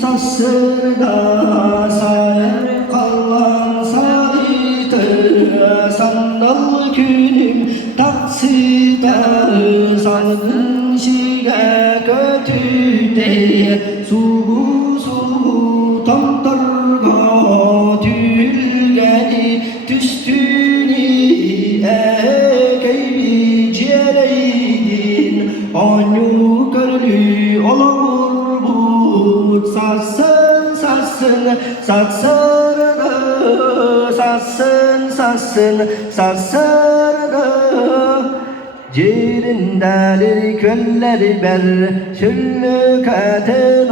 Sasırda sayar kalan sayıtı sandal günüm taksida salgın şiga kötüde suğu tamtarga tülgeni tüstüni ekeybi ciğereydin onu körlü olamur sassın sassın sassırdı sassın sassın sassırdı Cirindelir kölleri ber şüllüketin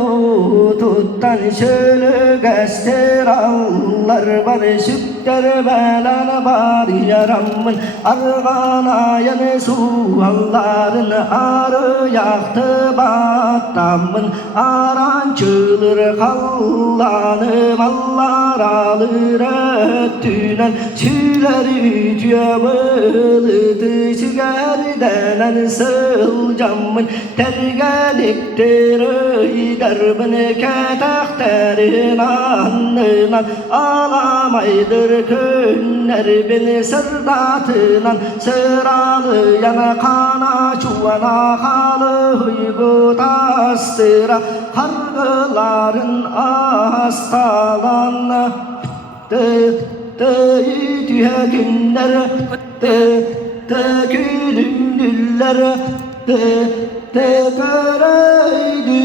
tuttan şülükestir allar var şüktür belan var yaramın argana yanı sualların arı yaktı battamın arancılır kallanım allar alır öttünen çüleri cüyabılıdı çıgar denen sılcamın tergeliktir öydarbın ketakterin anınan alamaydır künler beni sırdatınan sıralıyan kana çuvana halı huygu tastıra kargıların hastalanı tüye günler gülümlüller karaydı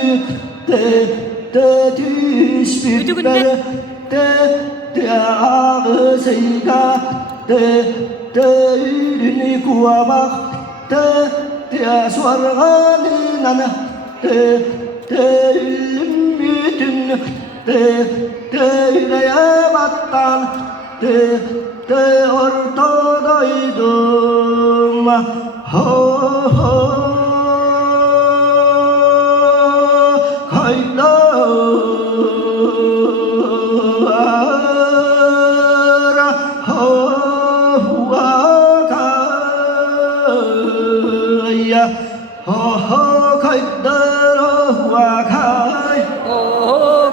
düşbükler ağzıyla ürünü kuvamak sorganınan ölüm bütün yüreğemattan ortadaydım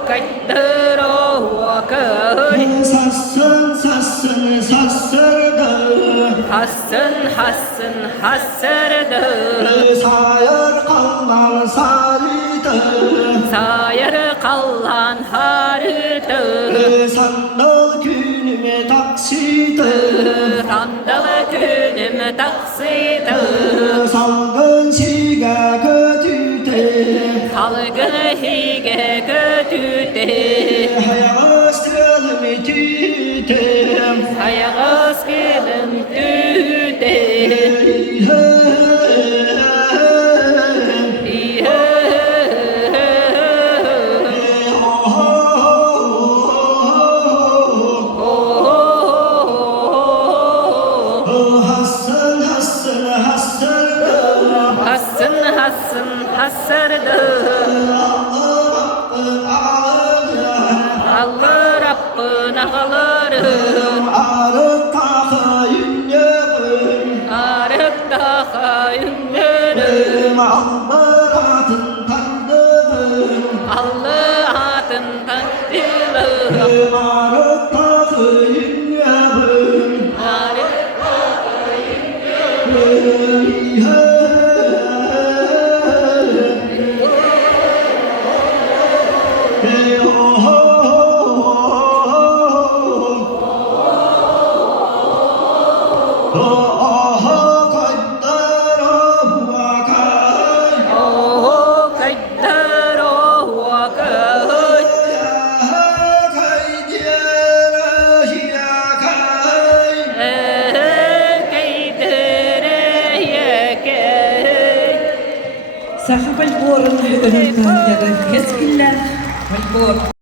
kaylar Hassın hassırdı sayar kalan sarıdı sayar kalan harıdı sandal günüme taksıydı sandal günüm taksıydı salgın şiga kötüde salgın hige kötüde hayağız gülüm tüde hayağız gülüm tüde hassırdı Allah Rabbin ağlarım arık daha yünlerim arık daha yünlerim Allah'ın tanrım Allah'ın tanrım arık daha yünlerim arık daha yünlerim Saha Falbor'un önünden keskinler Falbor